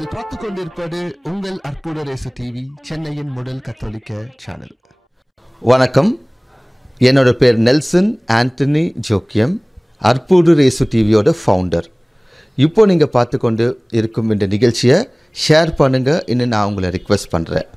நீங்கள் பார்த்துக் கொண்டிருப்பது உங்கள் அற்புத ரேசு டிவி, சென்னையின் முதல் கத்தோலிக்க சேனல். வணக்கம், என்னோட பேர் நெல்சன் ஆண்டனி ஜோக்கியம், அற்புத ரேசு டிவியோட ஃபவுண்டர். இப்போ நீங்கள் பார்த்து கொண்டு இருக்கும் இந்த நிகழ்ச்சியை ஷேர் பண்ணுங்கள் இன்னும் நான் உங்களை ரிக்வெஸ்ட் பண்ணுறேன்.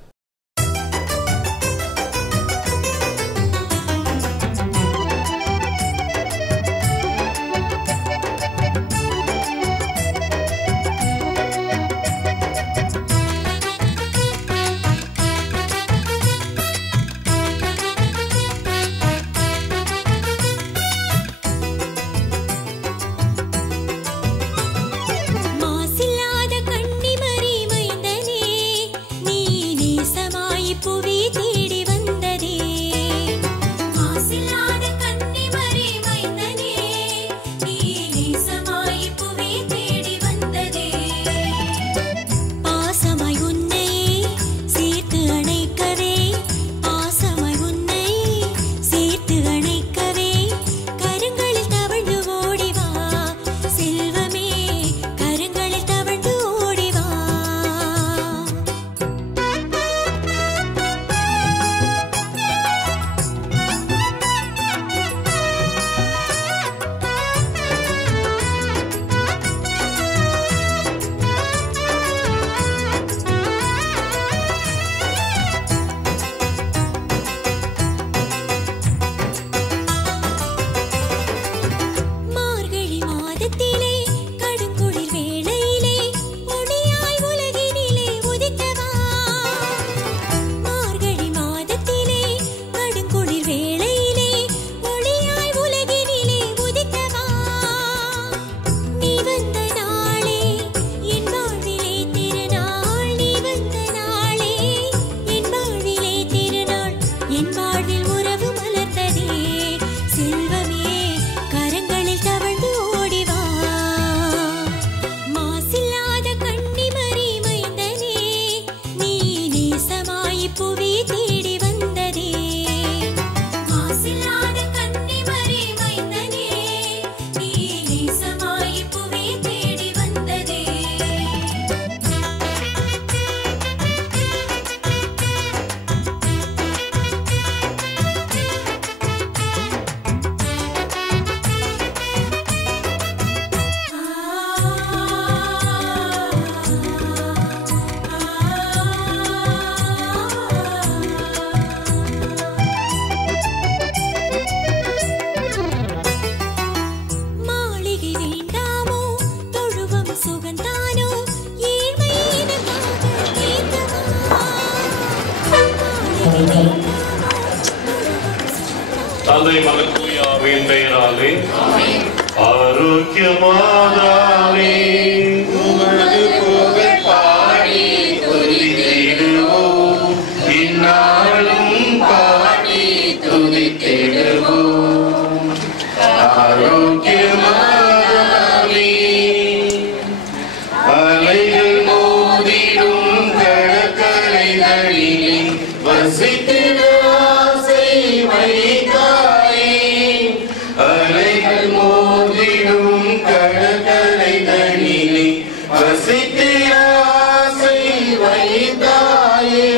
தந்தை மகன் தூய ஆவியின் பெயராலே ஆரோக்கியமாதாவே உமது புகழ் பாடி துதித்திடுவோம், இந்நாளும் பாடி துதித்திடுவோம். ஆரோக்கியமாதாவே அலைகள் மோதிடும் கடற்கரைகளிலே வசித்திட ஆசை வைத்தாயே. அலைகள் மோதிடும் கடற்கரைகளிலே வசித்திட ஆசை வைத்தாயே.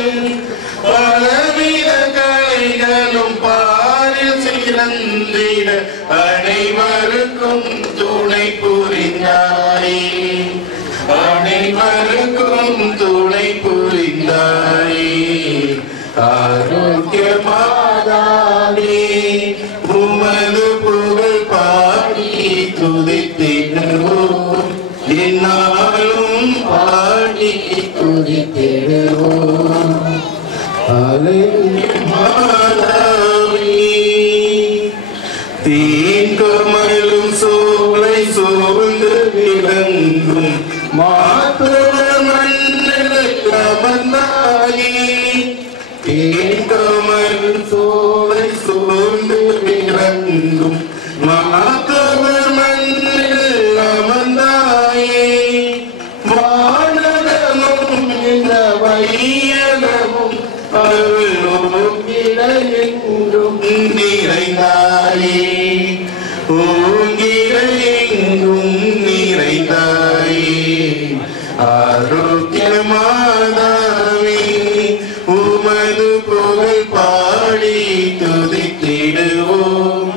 பலவித கலைகளும் பாரில் சிறந்திட அனைவருக்கும் துணை புரிந்தாயே. அனைவருக்கும் துணை புரிந்தாயே. ஆரோக்கியமாதாவே உமது புகழ் பாடி துதித்திடுவோம், என்னாலும் பாடி துதித்திடுவோம். ஆரோக்கியமாதாவே தீங்கமலும் சோலை சோர்ந்து விளங்கும் மாத்துள மன்னனுக்கு அமர்ந்தாயே. தீங்கமலும் சோலை சோர்ந்து விளங்கும் மாத்துள மன்னனில் அமர்ந்தாயே. வானகமும் இந்த வையகமும் அருளும் இடையெங்கும் நிறைந்தாயே. ஓங்கிட எங்கும் நிறைந்தாயே. ஆரோக்கிய மாதாவே உமது புகழ் பாடி துதித்திடுவோம்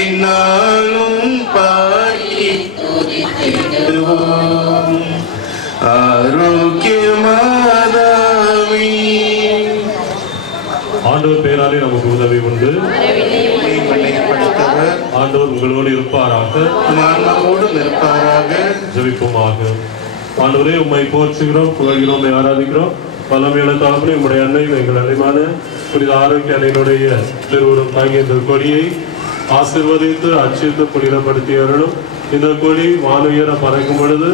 என்னாலும் பாடி துதித்திடுவோம் ஆரோக்கிய மாதாவே. ஆண்டவர் பெயராலே நமக்கு உதவி உண்டு. ஆண்டவர் உங்களோடு இருப்பாராக, ஆன்மாவோடும் இருப்பாராக. ஜெபிப்போமாக. ஆண்டவரே, உம்மை போற்றுகிறோம், புகழ்கிறோம், உம்மை ஆராதிக்கிறோம். பலமையான தாழ்மை உம்முடைய அன்னையும் எங்கள் அன்னைமான புனித ஆரோக்கிய அன்னையினுடைய திருவுருவம் தாங்கிய இந்த கொடியை ஆசீர்வதித்து அர்ச்சித்து புனிதப்படுத்தியவர்களும் இந்த கொடி வானுயர பறக்கும் பொழுது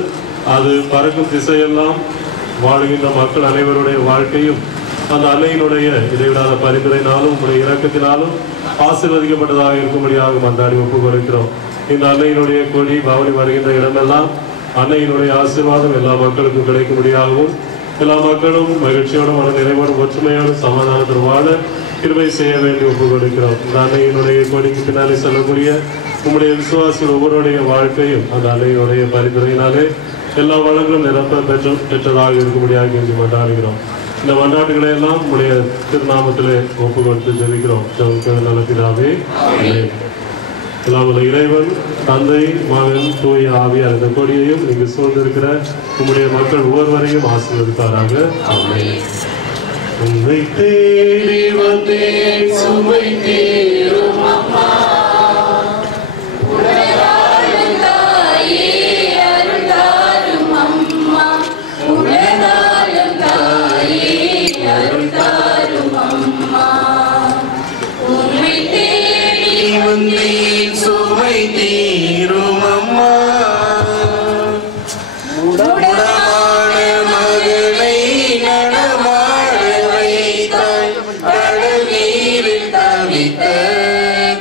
அது பறக்கும் திசையெல்லாம் வாழுகின்ற மக்கள் அனைவருடைய வாழ்க்கையும் அந்த அன்னையினுடைய இடைவிடாத பரிந்துரையினாலும் உங்களுடைய இரக்கத்தினாலும் ஆசீர்வதிக்கப்பட்டதாக இருக்கும்படியாக மன்றாடி ஒப்புக் கொடுக்கிறோம். இந்த அன்னையினுடைய கொடி பவனி வருகின்ற இடமெல்லாம் அன்னையினுடைய ஆசீர்வாதம் எல்லா மக்களுக்கும் கிடைக்கும்படியாகவும் எல்லா மக்களும் மகிழ்ச்சியோடும் மன நிறைவோடும் ஒற்றுமையோடும் சமாதானத்தில் வாழ கிருபை செய்ய வேண்டி ஒப்புக் கொடுக்கிறோம். இந்த அன்னையினுடைய கொடிக்கு பின்னாலே செல்லக்கூடிய உங்களுடைய விசுவாசிகள் ஒவ்வொருடைய வாழ்க்கையும் அந்த அன்னையினுடைய பரிந்துரையினாலே எல்லா வளங்களும் நிரப்ப பெற்றதாக இருக்கும்படியாக இங்கு மன்றாடுகிறோம். இந்த மன்றாட்டுகளை எல்லாம் உங்களுடைய திருநாமத்திலே ஒப்பு கொடுத்து ஜெபிக்கிறோம். நல்ல பிதாவே, எல்லாம் உள்ள இறைவன் தந்தை மகன் தூய ஆவியார் இந்த கொடியையும் இங்கு சூழ்ந்திருக்கிற உங்களுடைய மக்கள் ஒவ்வொருவரையும் ஆசீர்வதிப்பாராக. ஆமென். உம்மை தேடி வந்தேன் சுமை தீரும் அம்மா, சுமை தீரும் அம்மா, உடமான மகளை நடமாட வைத்தாய், கடல் நீரில் தவித்த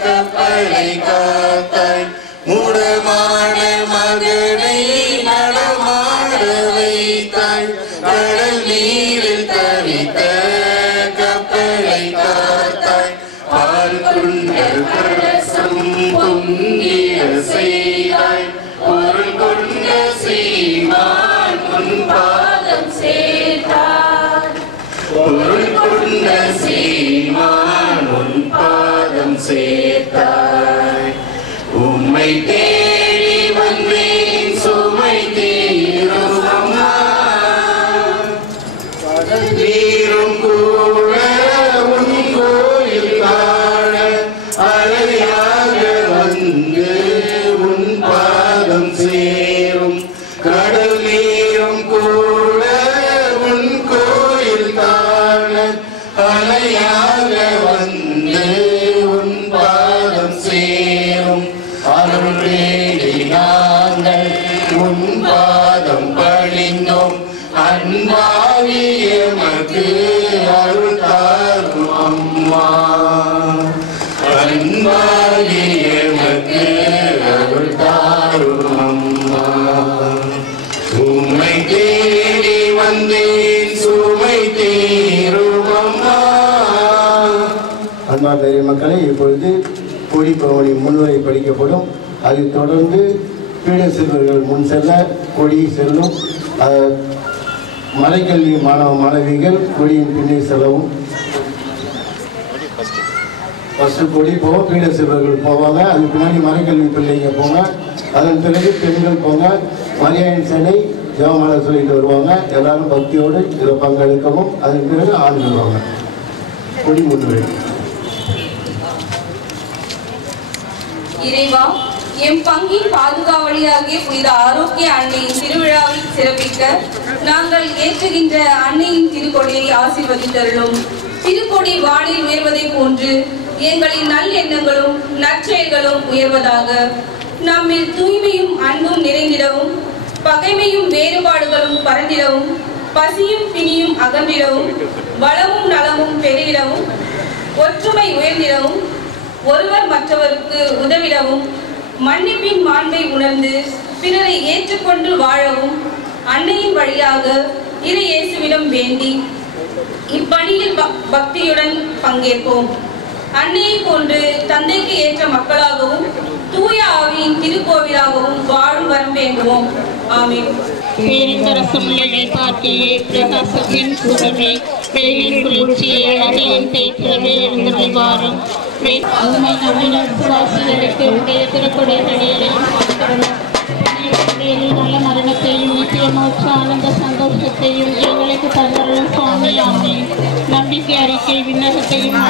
கப்பலை காத்தாய். முடமான மகனை நடமாட வைத்தாய், கடல் நீரில் தவித்த கப்பலை காத்தாய். பால் கொண்ட பொங்கிய செய்தாய், பொருள் கொண்ட சீமான் உன் பாதம் சேர்த்தாய். பொருள் கொண்ட சீமான் உன் பாதம் சேர்த்தாய். உம்மை தேடி வந்தேன் சுமை தீரும் அம்மா, நீரும் கூட உன் கோயில் காண அலையாக வந்து உன் பாதம் சேரும். கடல் நீரும் கூட உன் கோயில் காண அலையாக வந்து உன் பாதம் சேரும். அருள் வேண்டி நாங்கள் உன் பாதம் பணிந்தோம், அன்பாகி எமக்கு அருள் தாரும் அம்மா. அன்பாகி எமக்கு அருள் தாரும் அம்மா. உம்மை தேடி வந்தேன் சுமை தீரும் அம்மா. அன்பார்ந்த பெரிய மக்களை, இப்பொழுது கொடி பவனி முன்னுரை படிக்கப்படும். அதைத் தொடர்ந்து பீட சிறுவர்கள் முன் செல்ல கொடி செல்லும். மலைக்கல்வி மாணவ மாணவிகள் கொடியின் பின்னே செல்லவும். ஃபஸ்ட்டு கொடி போவோம், பீட சிறுவர்கள் போவாங்க, அதுக்கு பின்னாடி மலைக்கல்வி பிள்ளைங்க போங்க, அதன் பிறகு பெண்கள் போங்க. மரியாயின் சேனை ஜெபமாலை சொல்லிட்டு வருவாங்க. எல்லாரும் பக்தியோடு இதில் பங்கெடுக்கவும். அதன் பிறகு ஆண்கள் வாங்க. கொடி முன்னுரை. இறைவா, எம் பங்கின் பாதுகாவலியாகிய புனித ஆரோக்கிய அன்னையின் திருவிழாவை சிறப்பிக்க நாங்கள் ஏற்றுகின்ற அன்னையின் திருக்கொடியை ஆசீர்வதித்தருளும். திருக்கொடி வானில் உயர்வதை போன்று எங்களின் நல்லெண்ணங்களும் நற்செயல்களும் உயர்வதாக. நம்மில் தூய்மையும் அன்பும் நிறைந்திடவும், பகைமையும் வேறுபாடுகளும் பறந்திடவும், பசியும் பிணியும் அகன்றிடவும், வளமும் நலமும் பெருகிடவும், ஒற்றுமை உயர்ந்திடவும், ஒருவர் மற்றவருக்கு உதவிடவும், மன்னிப்பின் மாண்பை உணர்ந்து பிறரை ஏற்றுக்கொண்டு வாழவும் அன்னையின் வழியாக இறை இயேசுவிடம் வேண்டி இப்பணியில் பக்தியுடன் பங்கேற்போம். அன்னையை போன்று தந்தைக்கு ஏற்ற மக்களாகவும் தூய ஆவியின் திருக்கோவிலாகவும் வாழும் வரம் வேண்டுவோம். ஆமென். பேரின்பரசமுள்ள பார்க்கையே பிரகாசத்தின் சுடமே வெயிலின் குளிர்ச்சியை அழகையின் தேய்க்கிறவே எழுந்தருளி வாரும். உண்மை நம்பின விசுவாசிகளுக்கு உடைய திருக்குடைகளை நல்ல மரணத்தையும் நித்திய மோட்ச ஆனந்த சந்தோஷத்தையும் எங்களுக்கு தந்தருளும் சுவாமி. ஆமென். நம்பிக்கை அறிக்கை விண்ணகத்தையும்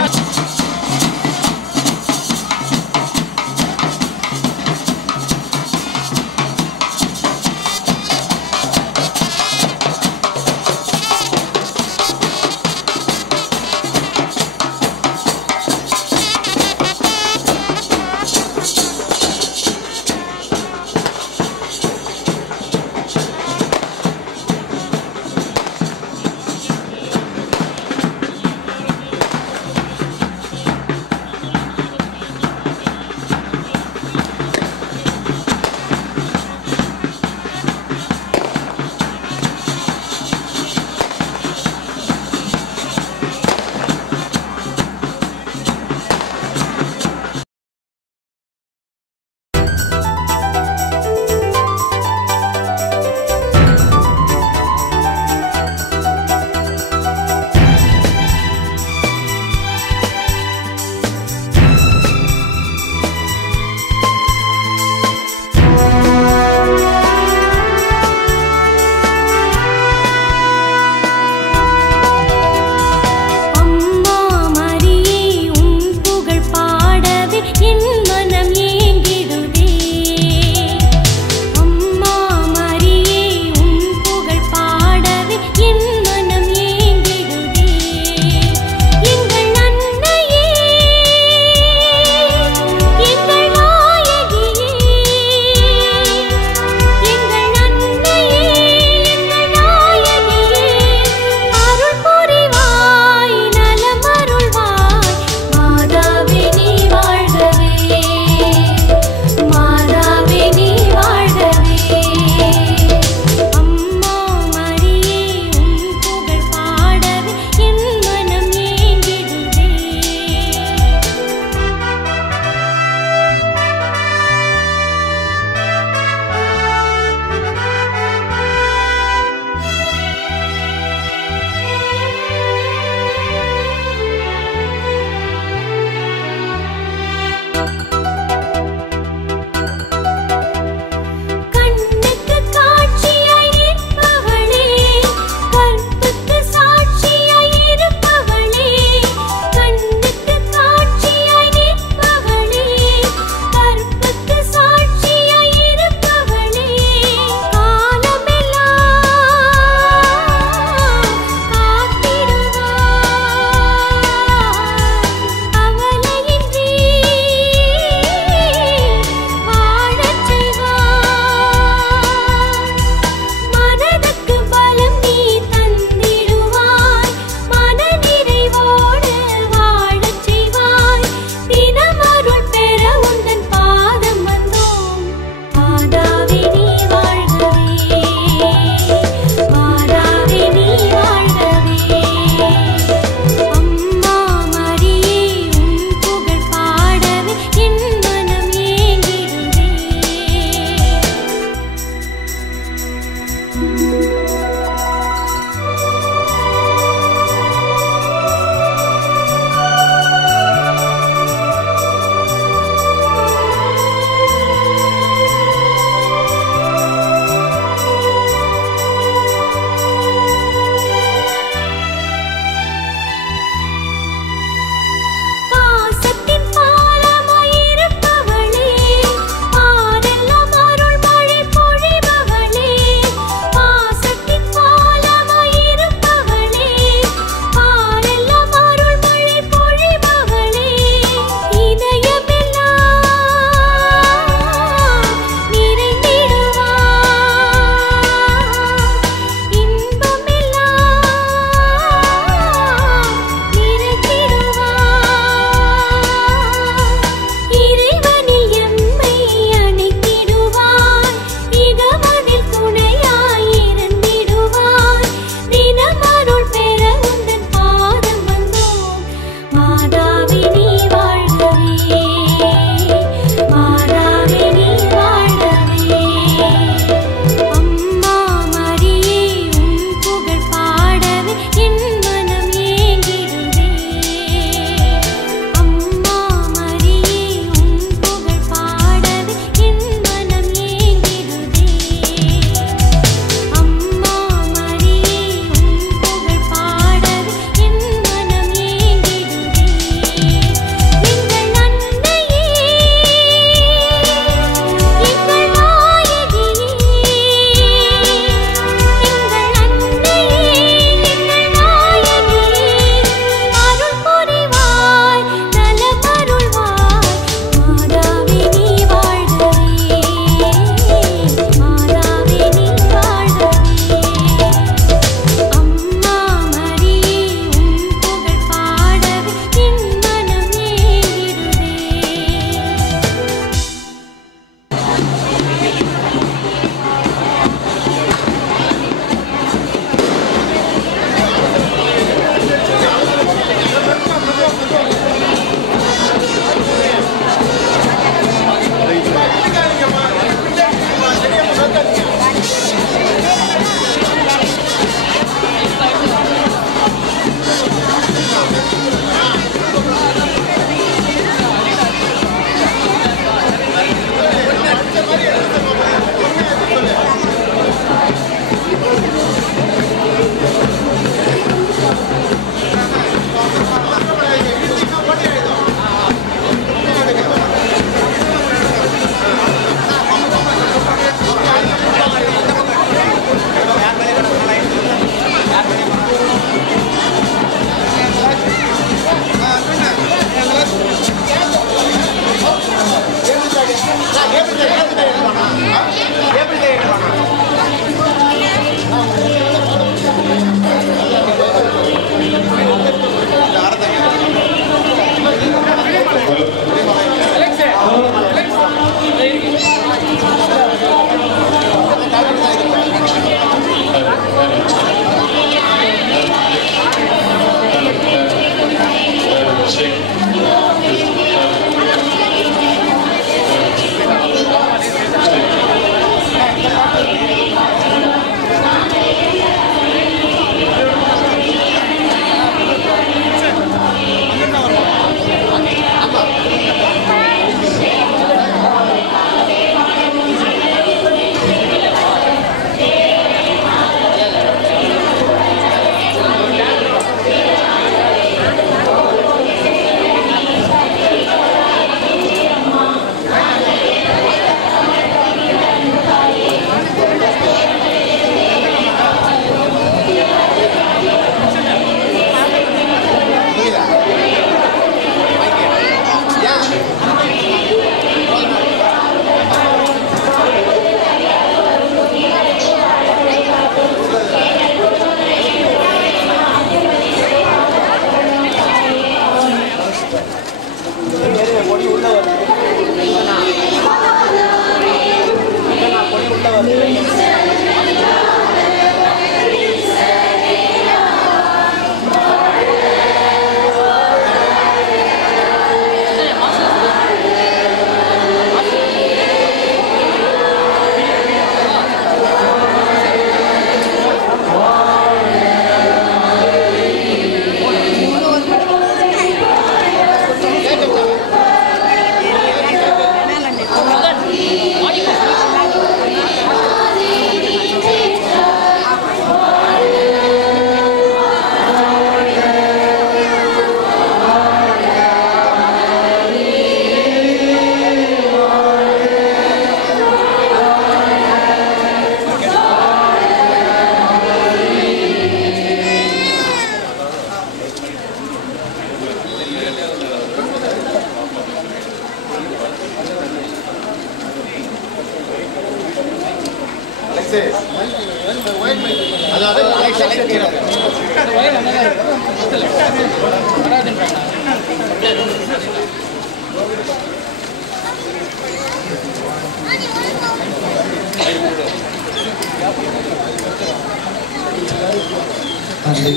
தந்தை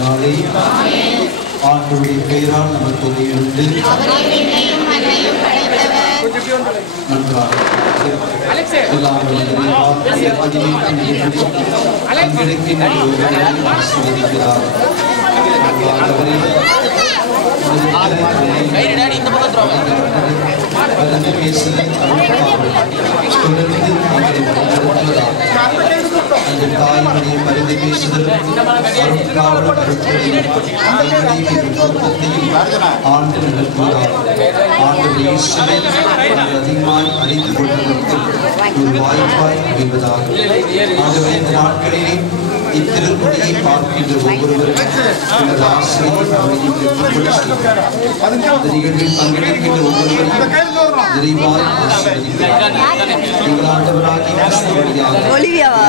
நாளை ஆண்டவருடைய பெயரால் நமக்கு உண்டு அந்த தாயினுடைய பரிந்து பேசுதல் ஆண்டு நடத்துகிறார். ஆண்டு இயேசுவை அதிகமாய் அறிந்து கொள்வதற்கு ஒரு வாய்ப்பாய் அமைவதாக. ஆகவே இந்த நாட்களிலே இத்திருக்குடியை பார்க்கின்ற ஒவ்வொருவரும் உங்கள் ஆசிரியை அமைதியில் இந்த நிகழ்வில் பங்கெடுக்கின்ற ஒவ்வொருவரையும் நிறைவாய் ஆசீர்வதிக்கிறார். எங்கள் ஆண்டவராகிய கிறிஸ்து வழியாக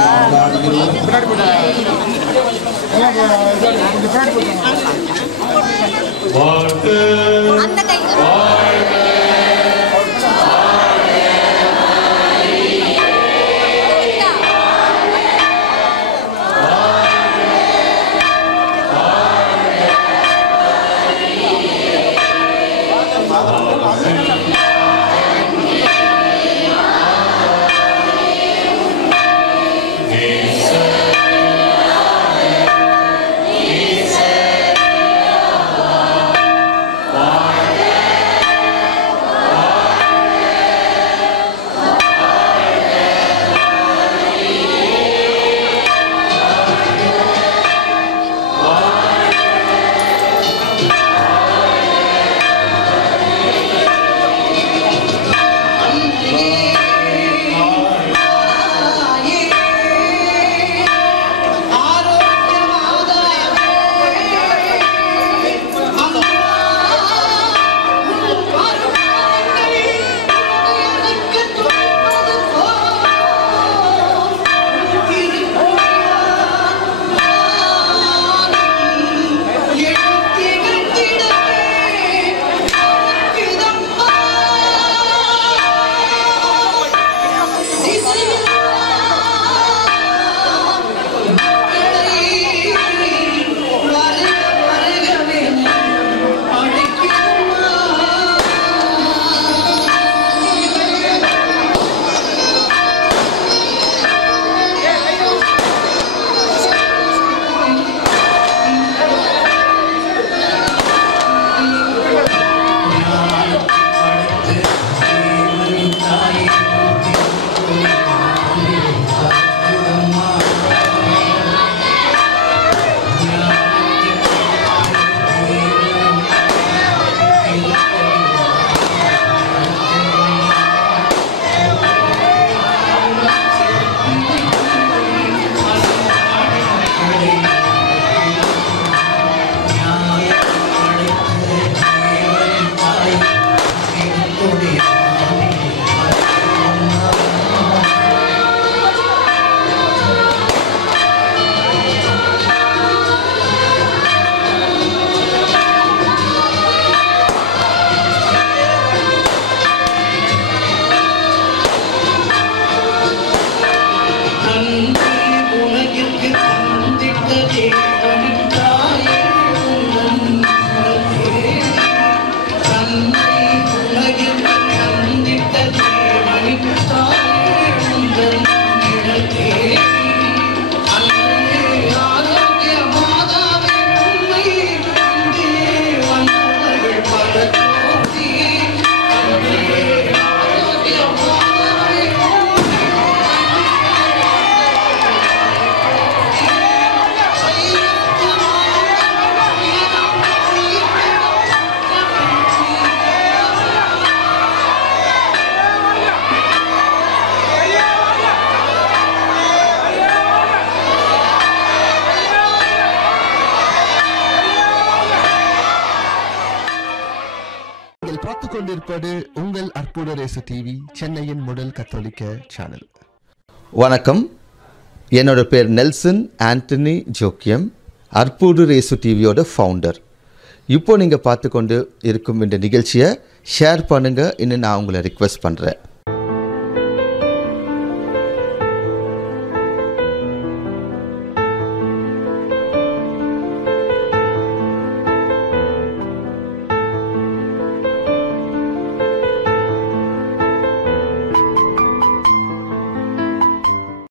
கொண்டிருப்பது உங்கள் அற்புத ரேசு டிவி, சென்னையின் முதல் கத்தோலிக்க சேனல். வணக்கம். என்னோட பேர் நெல்சன் ஆண்டனி ஜோக்கியம், அற்புத ரேசு டிவியோட ஃபவுண்டர். இப்போ நீங்கள் பார்த்து கொண்டு இருக்கும் இந்த நிகழ்ச்சியை ஷேர் பண்ணுங்கள் இன்னும் நான் உங்களை ரிக்வெஸ்ட் பண்ணுறேன்.